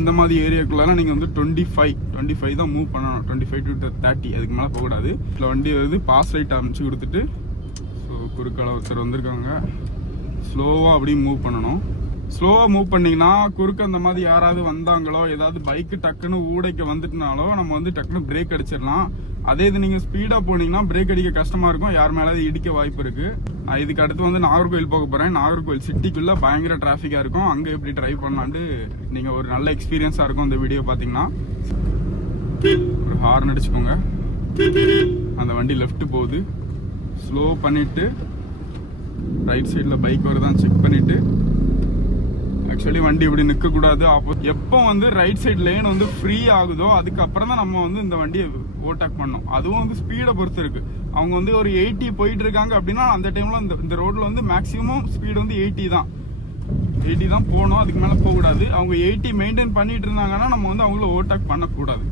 இந்த மாதிரி ஏரியாக்குள்ளலாம் நீங்கள் வந்து 25 தான் மூவ் பண்ணணும். 25 to 30, அதுக்கு மேலே போகக்கூடாது. இதில் வண்டி வந்து பாஸ் லைட் அமைச்சு கொடுத்துட்டு, ஸோ குறுக்கால ஒருத்தர் வந்திருக்காங்க, ஸ்லோவாக அப்படியே மூவ் பண்ணணும். ஸ்லோவாக மூவ் பண்ணிங்கன்னா குறுக்க அந்த மாதிரி யாராவது வந்தாங்களோ, ஏதாவது பைக்கு டக்குன்னு ஊடைக்க வந்துட்டுனாலோ நம்ம வந்து டக்குன்னு பிரேக் அடிச்சிடலாம். அதே இது நீங்கள் ஸ்பீடாக போனீங்கன்னா பிரேக் அடிக்க கஷ்டமாக இருக்கும், யார் மேலே இடிக்க வாய்ப்பு இருக்குது. நான் இதுக்கு அடுத்து வந்து நாகர்கோவில் போக போகிறேன். நாகர்கோவில் சிட்டிக்குள்ளே பயங்கர டிராஃபிக்காக இருக்கும். அங்கே எப்படி ட்ரைவ் பண்ணலான்ட்டு நீங்கள் ஒரு நல்ல எக்ஸ்பீரியன்ஸாக இருக்கும் இந்த வீடியோ பார்த்தீங்கன்னா. ஒரு ஹார்ன் அடிச்சுக்கோங்க. அந்த வண்டி லெஃப்ட் போகுது, ஸ்லோ பண்ணிவிட்டு ரைட் சைடில் பைக் வருதான்னு செக் பண்ணிவிட்டு, ஆக்சுவலி வண்டி இப்படி நிற்கக்கூடாது. எப்போ வந்து ரைட் சைடு லேன் வந்து ஃப்ரீ ஆகுதோ அதுக்கப்புறம் தான் நம்ம வந்து இந்த வண்டியை ஓவர்டேக் பண்ணோம். அதுவும் வந்து ஸ்பீடை பொறுத்து இருக்கு. அவங்க வந்து ஒரு 80 போயிட்டு இருக்காங்க அப்படின்னா அந்த டைம்ல இந்த ரோட்ல வந்து மேக்ஸிமம் ஸ்பீடு வந்து 80 தான் போகணும், அதுக்கு மேலே போகக்கூடாது. அவங்க 80 மெயின்டைன் பண்ணிட்டு இருந்தாங்கன்னா நம்ம வந்து அவங்கள ஓவர்டேக் பண்ணக்கூடாது.